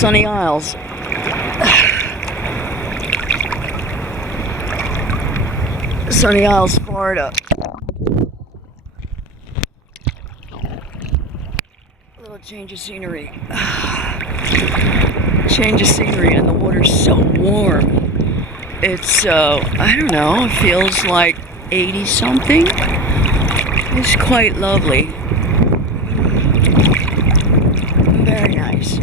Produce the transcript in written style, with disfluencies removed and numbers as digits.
Sunny Isles. Sunny Isles, Florida. A little change of scenery. Change of scenery, and the water's so warm. It's, I don't know, it feels like 80 something. It's quite lovely. Very nice.